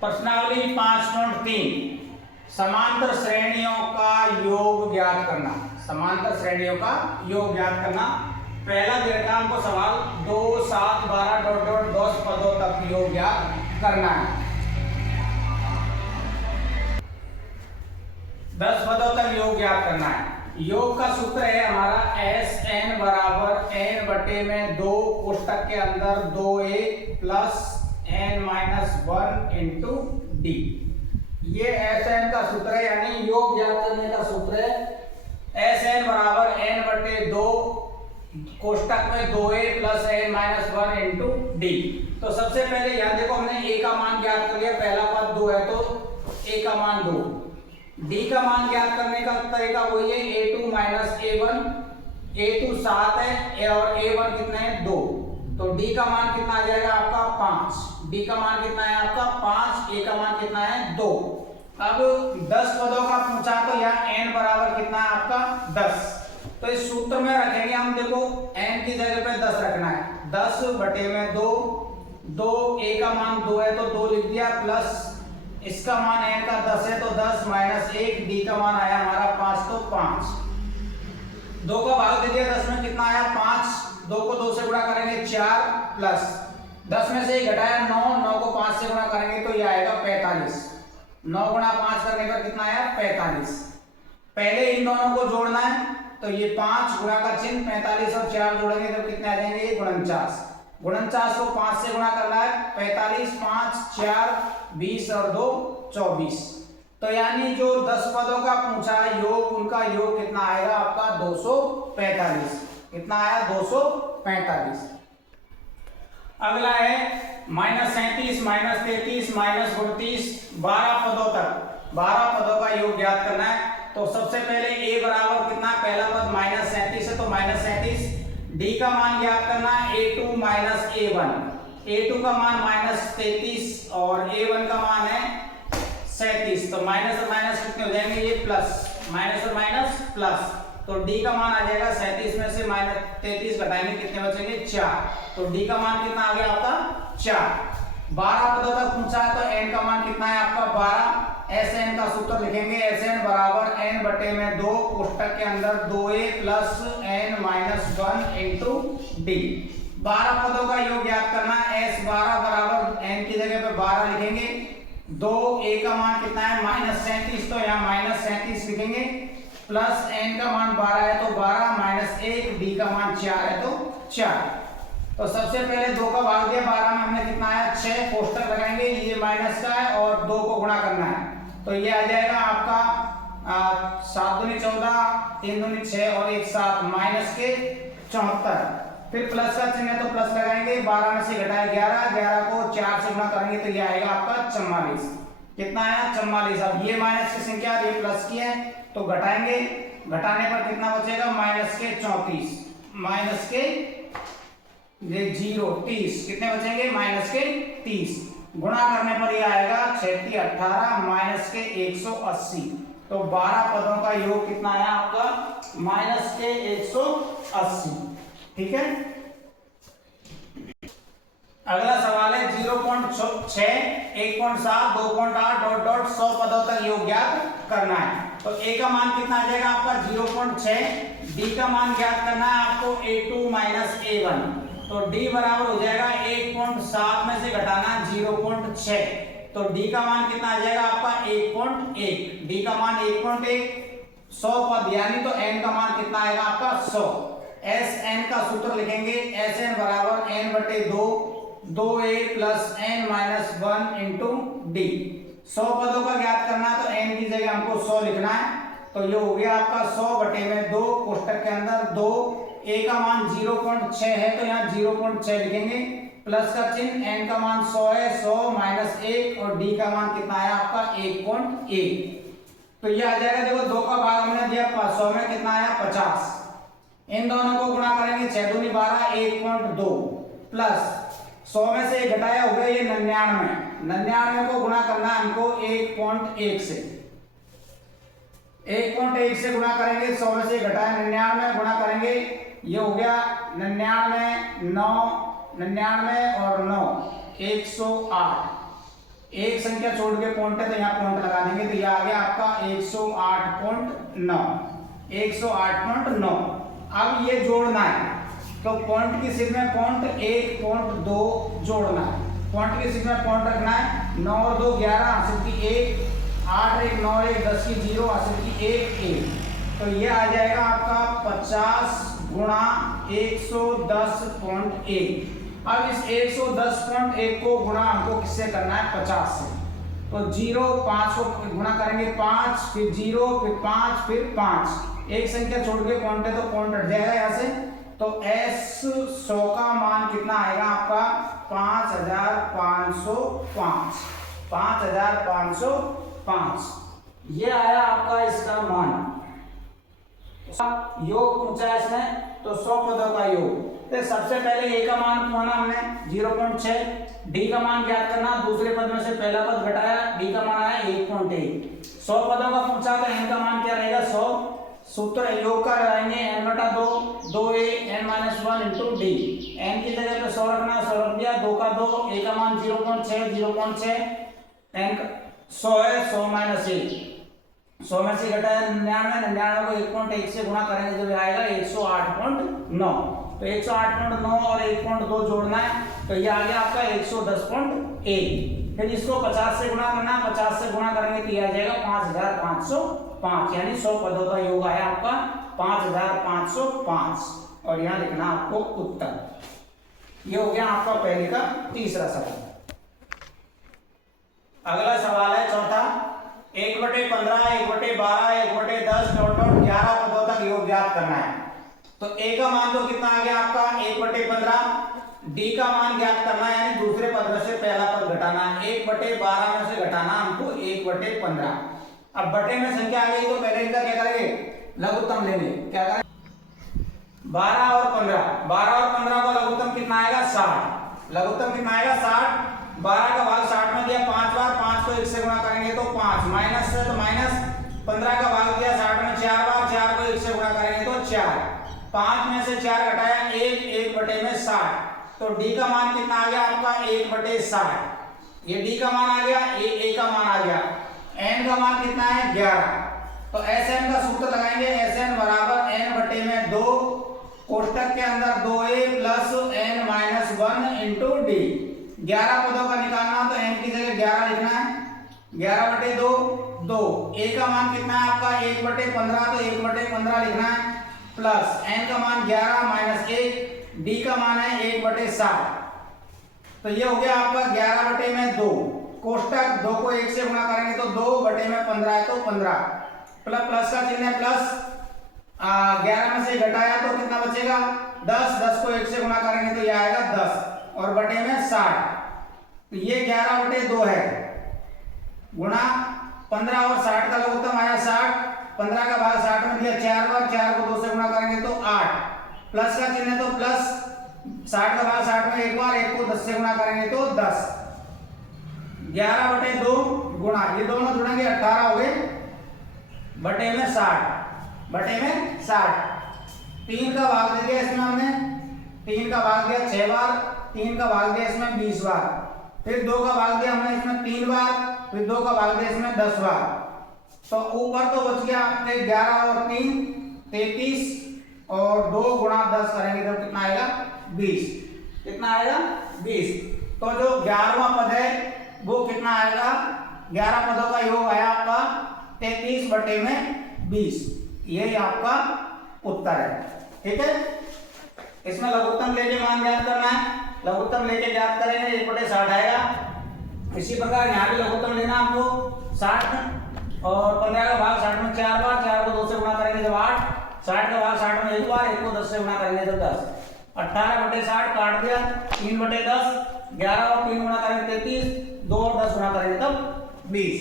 प्रश्नावली 5.3 समांतर श्रेणियों का योग ज्ञात करना। समांतर श्रेणियों का योग ज्ञात करना। पहला दे रखा हमको सवाल 2, 7, 12 10 पदों तक योग ज्ञात करना है। 10 पदों तक योग ज्ञात करना है। योग का सूत्र है हमारा Sn बराबर n बटे में 2 कोष्टक के अंदर 2a plus n-1 into D. ये Sn का सूत्र है, यानी योग ज्ञात करने का सूत्र है। Sn बराबर n बटे 2 कोष्टक में 2a plus n-1 into D. तो सबसे पहले यहाँ देखो हमने a का मान ज्ञात कर लिया। पहला पद 2 है तो a का मान 2। d का मान ज्ञात करने का तरीका वही है a2 माइनस a1। a2 7 है और a1 कितना है 2। तो d का मान कितना आ जाएगा आपका 5। d का मान कितना है आपका 5। a का मान कितना है 2। अब 10 पदों का पूछा तो यहाँ n बराबर कितना है आपका 10। तो इस सूत्र में रखेंगे हम, देखो n की जगह पे 10 रखना है। 10 बटे में 2 a का मान 2 है तो 2 लिख दिया, प्लस इसका मान n का 10 है तो 10 माइनस 1, d का मान आया हमारा 5 तो 5। 2 का भाग दे दिया, 10 में कितना आया 5। 2 को 2 से गुणा करेंगे 4, प्लस 10 में से 1 घटाया 9, 9 को 5 से गुणा करेंगे तो ये आएगा 45। 9 गुणा 5 करने पर कितना आया 45। पहले इन दोनों को जोड़ना है तो ये 5 गुणा का चिन्ह 45 और 4 जोड़ेंगे तो कितने आ जाएंगे ये 49। 49 को 5 से गुणा करना है। 45, 5, 4, 20 और 2 24। तो यानी जो 10 पदों का पूछा है योग, उनका योग कितना आएगा आपका 245। कितना आया 245। अगला है -37, -33, -29 12 पदों तक 12 पदों का योग ज्ञात करना है। तो सबसे पहले a बराबर कितना, पहला पद -37 है तो -37। d का मान ज्ञात करना है a2 माइनस a1। a2 का मान -33 और a1 का मान है 37। तो माइनस और माइनस कितने हो जाएंगे ये प्लस, माइनस और माइनस प्लस। तो d का मान आ जाएगा 37 में से -33 घटाएंगे कितने बचेंगे 4। तो d का मान कितना आ गया आपका 4। 12 पदों तक पूछा है तो n का मान कितना है आपका 12। Sn का सूत्र लिखेंगे Sn बराबर n बटे में 2 कोष्टक के अंदर 2a plus n-1 into D. 12 पदों का योग ज्ञात करना है। S12 बराबर n की जगह पे 12 लिखेंगे। 2a का मान कितना है -37 तो यहाँ -37 लिखेंगे, प्लस n का मान 12 है तो 12 माइनस 1, d का मान 4 है तो 4। तो सबसे पहले 2 का भाग दिया, 12 में हमने कितना आया 6, कोष्टक लगाएंगे, ये माइनस का है और 2 को गुणा करना है तो ये आ जाएगा आपका 7 दूनी 14, 3 दूनी 6 और 1 7 माइनस के 74। फिर प्लस का चिन्ह है तो प्लस लगाएंगे। 12 में से घटाए 11, 11 को 4 से गुणा करेंगे तो ये आएगा आपका 44। कितना आया 44। अब ये माइनस की संख्या ये प्लस की है तो घटाएंगे, घटाने पर कितना बचेगा माइनस के 34, माइनस के 0 30, कितने बचेंगे माइनस के 30। गुणा करने पर ये आएगा 36 18 माइनस के 180। तो 12 पदों का योग कितना आया आपका माइनस के 180। ठीक है। अगला सवाल है 0.6, 1.7, 2.8 100 पदों तक योग ज्ञात करना है। तो a का मान कितना आ जाएगा आपका 0.6। d का मान ज्ञात करना है आपको a2 माइनस a1। तो d बराबर हो जाएगा 1.7 में से घटाना 0.6 तो d का मान कितना आ जाएगा आपका 1.1। d का मान 1.1, 100 पद यानी तो n का मान कितना आएगा आपका 100। Sn का सूत्र लिखेंगे Sn बराबर n बटे 2 2a plus n-1 into D. 100 पदों का ज्ञात करना तो n की जगह हमको 100 लिखना है। तो ये हो गया आपका 100 बटे में 2 कोष्टक के अंदर 2, a का मान 0.6 है तो यहाँ 0.6 लिखेंगे, प्लस का चिन्ह, n का मान 100 है, 100 माइनस 1 और d का मान कितना आया आपका 1.1। तो ये आ जाएगा, देखो 2 का भाग हमने दिया 100 में कितना आया 50। इन दोनों को गुणा करेंगे 6 दूनी 12 1.2 प्लस 100 में से घटाया हो गया ये 99 को गुणा करना हमको 1.1 से। 1.1 से गुणा करेंगे, 100 में से घटाया 99 गुणा करेंगे, ये हो गया 99 9 99 और 9 108। एक संख्या छोड़ के पॉइंट है तो यहाँ पॉइंट लगा देंगे, तो यह आ गया आपका 108.9, 108.9। अब ये जोड़ना है तो पॉइंट की सिर्फ में पॉइंट 1, पॉइंट 2 जोड़ना है, पॉइंट की सिर्फ में पॉइंट रखना है। 9 और 2 11, हासिल की 1, 8 1 9 1 10 की 0, हासिल की 1 1। तो ये आ जाएगा आपका 50 गुणा 110.1। अब इस 110.1 को गुणा हमको किससे करना है, 50 से। तो 0 5 को गुणा करेंगे 5, फिर 0, फिर 5, फिर 5। एक संख्या छोड़ के पॉइंट है तो पॉइंट हट जाएगा यहाँ से। तो S 100 का मान कितना आएगा आपका, 5505, 5505। ये आया आपका इसका मान। योग पूछा है इसमें, तो 100 पदों का योग। तो सबसे पहले ए का मान पाना हमने 0.6, डी का मान ज्ञात करना, दूसरे पद में से पहला पद घटाया, डी का मान आया 1.1। 100 पदों का पूछा तो एन का मान क्या रहेगा, 100। सूत्र योग का लगाएंगे n/2, 2a n-1 into D. N की जगह पे 100 रखना, 100 रख दिया, 2 का 2, ए का मान 0.6, 0.6, एन 100 है, 100 माइनस 1, 100 में से घटाया 99, 99 को 1.1 से गुणा करेंगे तो आएगा 108.9। तो 108.9 और 1.2 जोड़ना है, तो ये आ गया आपका 110.1। फिर इसको 50 से गुणा करना, 50 से गुणा करेंगे तो ये आ जाएगा 5505, यानी 100 पदों का योग है आपका 5505। और यहाँ लिखना आपको उत्तर। ये हो गया आपका पहले का तीसरा सवाल। अगला सवाल है चौथा, 1/15, 1/12, 1/10 डॉट 11 पदों तक योग ज्ञात करना है। तो ए का मान तो कितना आ गया आपका 1/15, डी का मान ज्ञात करना है, यानी दूसरे पद में से पहला पद घटाना है। 1/12 में से घटाना हमको 1/15। अब बटे में संख्या आ गई तो पहले इनका क्या करेंगे, लघुत्तम लेंगे। क्या करें, 12 और 15, 12 और 15 का लघुत्तम कितना आएगा, 60। लघुत्तम कितना आएगा, 60। 12 का भाग 60 में दिया 5 बार, 5 को 1 से गुणा करेंगे तो 5, माइनस है तो माइनस। 15 का भाग दिया 60 में 4 बार, 4 को 1 से गुणा करेंगे तो 4। 5 में से 4 घटाया 1, 1/60। तो डी का मान कितना आ गया आपका 1/60। ये डी का मान आ गया, ए का मान आ गया। एन का मान कितना है 11। तो एस एन का सूत्र लगाएंगे, एस एन बराबर एन बटे में 2, कोष्टक के अंदर 2a plus n-1 into D. 11 पदों का निकालना तो n की जगह 11 लिखना है, 11/2, 2। a का मान कितना है आपका 1/15, तो 1/15 लिखना है, प्लस n का मान 11 माइनस 1, डी का मान है 1/60। तो ये हो गया आपका 11/2। कोष्टक 2 को 1 से गुणा करेंगे तो 2/15 है तो 15, प्लस प्लस का चिन्ह है प्लस। 11 में से घटाया तो कितना बचेगा 10, 10 को 1 से गुणा करेंगे तो ये आएगा 10 और बटे में 60। तो ये 11/2 है, गुणा 15 और 60 का लघुत्तम आया 60। 15 का भाग 60 में दिया 4 बार, 4 को 2 से गुणा करेंगे तो 8, प्लस का चिन्ह है तो प्लस। 60 का भाग 60 में 1 बार, 1 को 10 से गुणा करेंगे तो 10। 11/2 गुणा, ये दोनों जुड़ेंगे 18 हो गए, बटे में 60, बटे में 60। 3 का भाग दे दिया इसमें हमने, 3 का भाग दिया 6 बार, 3 का भाग दिया इसमें 20 बार, फिर 2 का भाग दिया हमने इसमें 3 बार, फिर 2 का भाग दिया इसमें 10 बार। तो ऊपर तो बच गया आपके 11 और 3 33, और 2 गुणा 10 करेंगे तो कितना आएगा 20। कितना आएगा 20। तो जो 11वां पद है वो कितना आएगा, 11 पदों का योग आया आपका 33/20। यही आपका उत्तर है। ठीक है, इसमें लघुत्तम लेके मान ज्ञात करना है, लघुत्तम लेके ज्ञात करेंगे 1/60 आएगा। इसी प्रकार यहाँ भी लघुत्तम लेना आपको 60, और 15 का भाग 60 में 4 बार, 4 को 2 से गुणा करेंगे तो 8, 60 का भाग 60 में 1 बार, 1 को 10 से गुणा करेंगे तो 10। 18/60 काट दिया, 3/10, 11 और 3 गुणा करेंगे 33, 2 और 10 गुणा करेंगे तब 20।